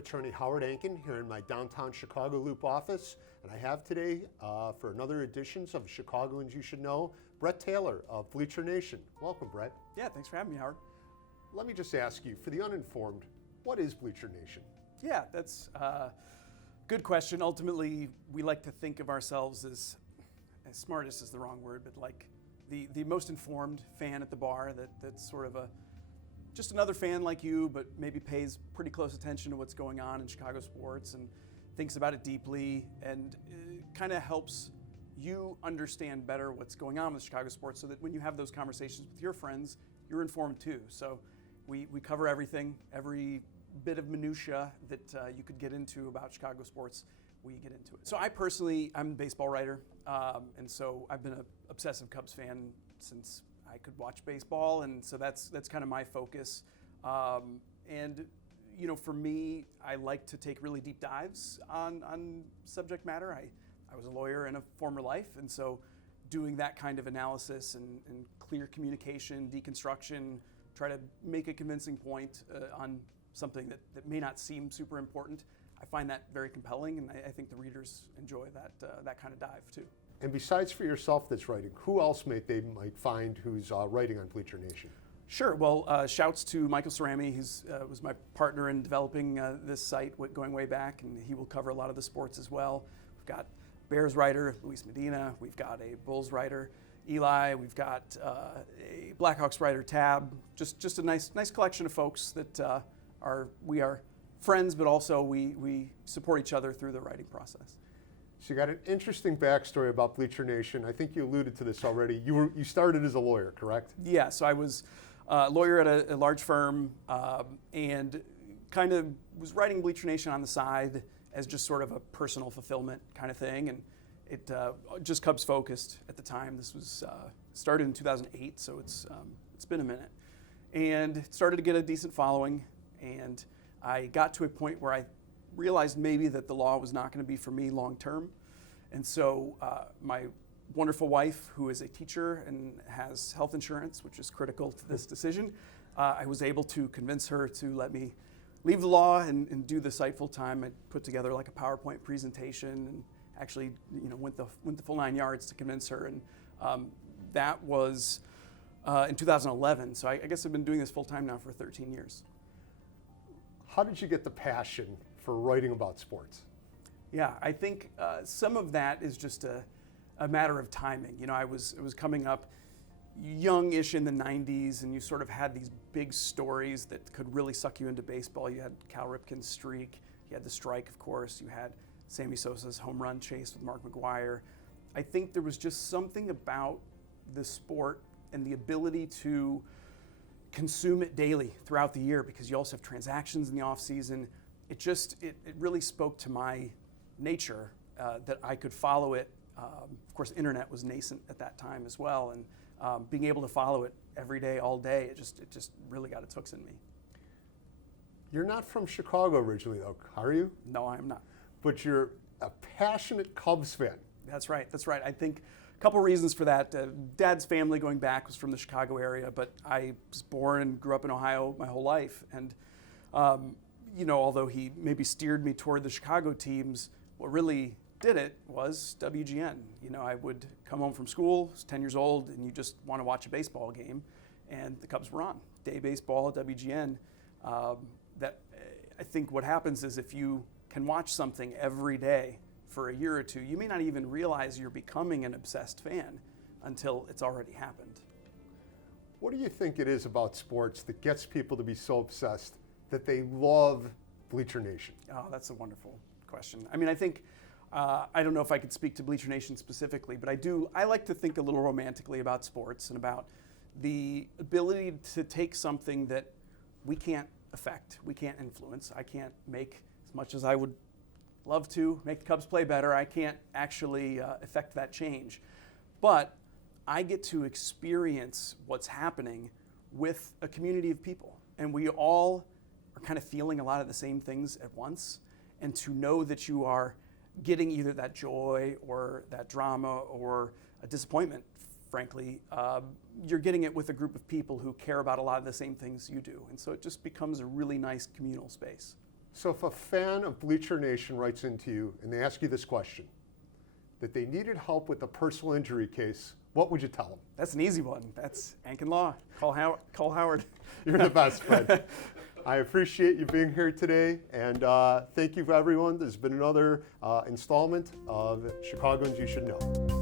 attorney Howard Ankin here in my downtown Chicago Loop office, and I have today for another edition of Chicagoans You Should Know, Brett Taylor of Bleacher Nation. Welcome, Brett. Yeah, thanks for having me, Howard. Let me just ask you, for the uninformed, what is Bleacher Nation? Yeah, that's a good question. Ultimately, we like to think of ourselves as smartest is the wrong word, but like the most informed fan at the bar that's sort of just another fan like you, but maybe pays pretty close attention to what's going on in Chicago sports and thinks about it deeply, and kind of helps you understand better what's going on with Chicago sports so that when you have those conversations with your friends, you're informed too. So we cover everything, every bit of minutia that you could get into about Chicago sports, we get into it. So I'm a baseball writer, and so I've been an obsessive Cubs fan since I could watch baseball, and so that's kind of my focus. And you know, for me, I like to take really deep dives on subject matter. I was a lawyer in a former life, and so doing that kind of analysis and clear communication, deconstruction, try to make a convincing point on something that may not seem super important, I find that very compelling, and I think the readers enjoy that kind of dive too. And besides for yourself that's writing, who else they might find who's writing on Bleacher Nation? Sure. Well, shouts to Michael Cerami. He was my partner in developing this site going way back, and he will cover a lot of the sports as well. We've got Bears writer Luis Medina. We've got a Bulls writer Eli. We've got a Blackhawks writer Tab. Just a nice collection of folks that we are friends, but also we support each other through the writing process. So you got an interesting backstory about Bleacher Nation. I think you alluded to this already. You started as a lawyer, correct? Yeah, so I was a lawyer at a large firm, and kind of was writing Bleacher Nation on the side as just sort of a personal fulfillment kind of thing, and it just Cubs focused at the time. This was started in 2008, so it's been a minute, and it started to get a decent following, and I got to a point where I realized maybe that the law was not going to be for me long term. And so my wonderful wife, who is a teacher and has health insurance, which is critical to this decision, I was able to convince her to let me leave the law and do the site full time. I put together like a PowerPoint presentation and actually went the full 9 yards to convince her. And that was in 2011. So I guess I've been doing this full time now for 13 years. How did you get the passion for writing about sports? Yeah, I think some of that is just a matter of timing. You know, I was coming up young-ish in the 90s, and you sort of had these big stories that could really suck you into baseball. You had Cal Ripken's streak, you had the strike, of course, you had Sammy Sosa's home run chase with Mark McGwire. I think there was just something about the sport and the ability to consume it daily throughout the year, because you also have transactions in the off season. It really spoke to my nature that I could follow it. Of course, internet was nascent at that time as well, and being able to follow it every day, all day, it just really got its hooks in me. You're not from Chicago originally, though, are you? No, I'm not. But you're a passionate Cubs fan. That's right. I think a couple reasons for that. Dad's family going back was from the Chicago area, but I was born and grew up in Ohio my whole life. And, although he maybe steered me toward the Chicago teams, what really did it was WGN. I would come home from school, I was 10 years old, and you just want to watch a baseball game, and the Cubs were on. Day baseball at WGN. That I think what happens is if you can watch something every day for a year or two, you may not even realize you're becoming an obsessed fan until it's already happened. What do you think it is about sports that gets people to be so obsessed that they love Bleacher Nation? Oh, that's a wonderful question. I mean, I think, I don't know if I could speak to Bleacher Nation specifically, but I like to think a little romantically about sports and about the ability to take something that we can't affect, we can't influence. I can't make, as much as I would love to, make the Cubs play better. I can't actually affect that change. But I get to experience what's happening with a community of people. And we all are kind of feeling a lot of the same things at once. And to know that you are getting either that joy or that drama or a disappointment, frankly, you're getting it with a group of people who care about a lot of the same things you do. And so it just becomes a really nice communal space. So if a fan of Bleacher Nation writes into you and they ask you this question, that they needed help with a personal injury case, what would you tell them? That's an easy one. That's Ankin Law. Call Howard. You're the best, Fred. I appreciate you being here today, and thank you for everyone. There's been another installment of Chicagoans You Should Know.